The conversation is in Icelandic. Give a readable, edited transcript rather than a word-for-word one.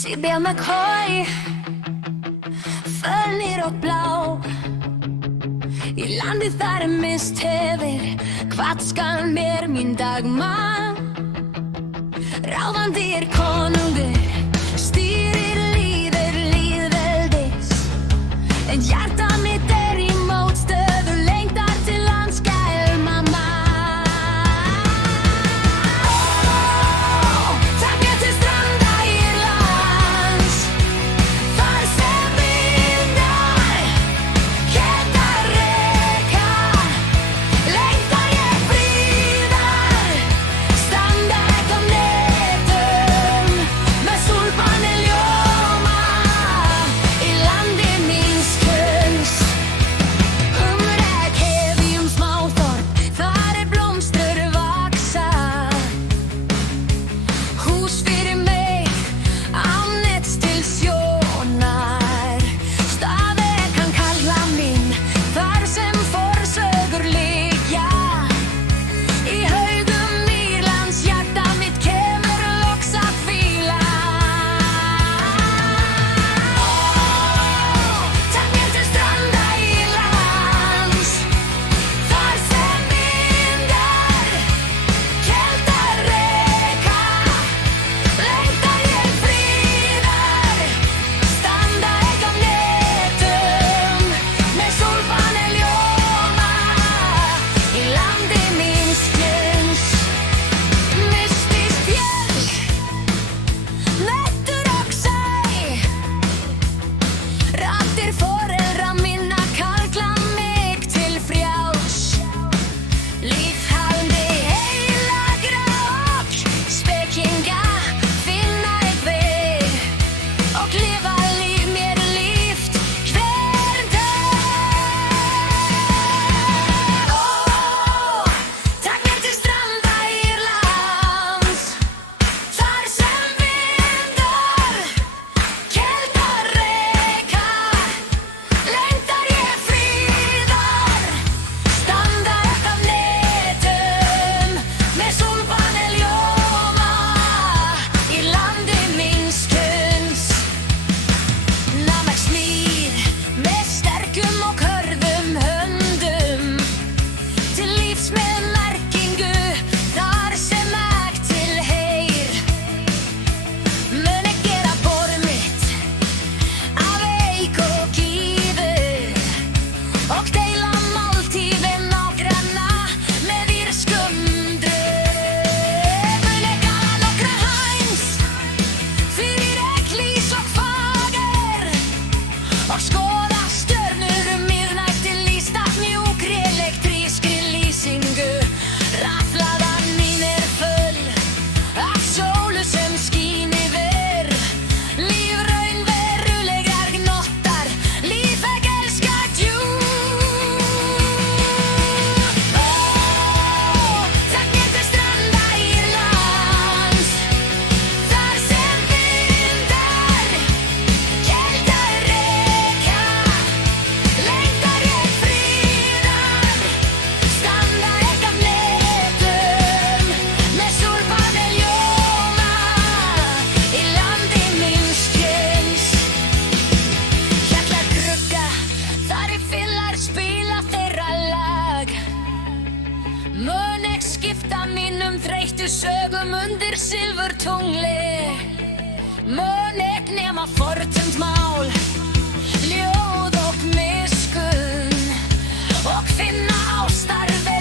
Sibbe McCoy Fölnir og blá Í landi þar mist hefir Hvað skal mér mín dagma Ráðandi konungur Stýrir lýðveldis En hjarta mitt í mótstöðu Lengtar til landskæl mamma Takk mér til stranda Írlands Þar sem vindar Keta reka Lengtar ég fríðar Standa ekki á netum Með súlpanni ljóma Í landi míns kunst Humrek hef í smáþorp Þar blómstrur vaksa Hús fyrir mig Ánets til sjónar Staði kann kalla mín Þar sem forsögur liggja Í haugum Írlands hjarta mitt kemur loks að hvíla Takk mér til stranda Írlands Þar sem vindar Keldar reka Lengtar ég fríðar Standa ekki á netum Með súlpanni ljóma Í landi míns kunst Mystist fjöll Nættur og sæ Raddir foreldra minna kalla mig til frjáls Lífhafandi heilagra og spekinga finna yfir og lifa líf mér líft hver dag Takk mér til stranda Írlands Þar sem vindar Keldar reka Lengtar ég fríðar Standa ekki á netum Með súlpanni ljóma Í landi míns kunst Namek smíð Með sterkum og hörðum höndum Til lífs með merkingu Þar sem ekki til heyr Mun ég gera borð mitt Af eik og gífur Og deila máltíð við nágranna Með írskum draug Mun ég gala nokkra hæns Fyrir Eklís og Fager Og skoða stjörnur midnætti lýst af mjúkri elektrískri lýsingu Raflaðan mín full Af sólu sem skín yfir Líf raunverulegar gnottar Líf ekki elskar djúp Takk mér til stranda Írlands Þar sem vindar Keldar reka Lengtar ég fríðar Standa ekki á netum Með súlpanni ljóma Í landi míns kunst Hjallar grugga Þar í fyllar spila þeirra lag Mun ég skipta mínum þreyttu sögum undir silfurtungli Mun ég nema fortund mál Ljóð og miskunn Og finna ástarveg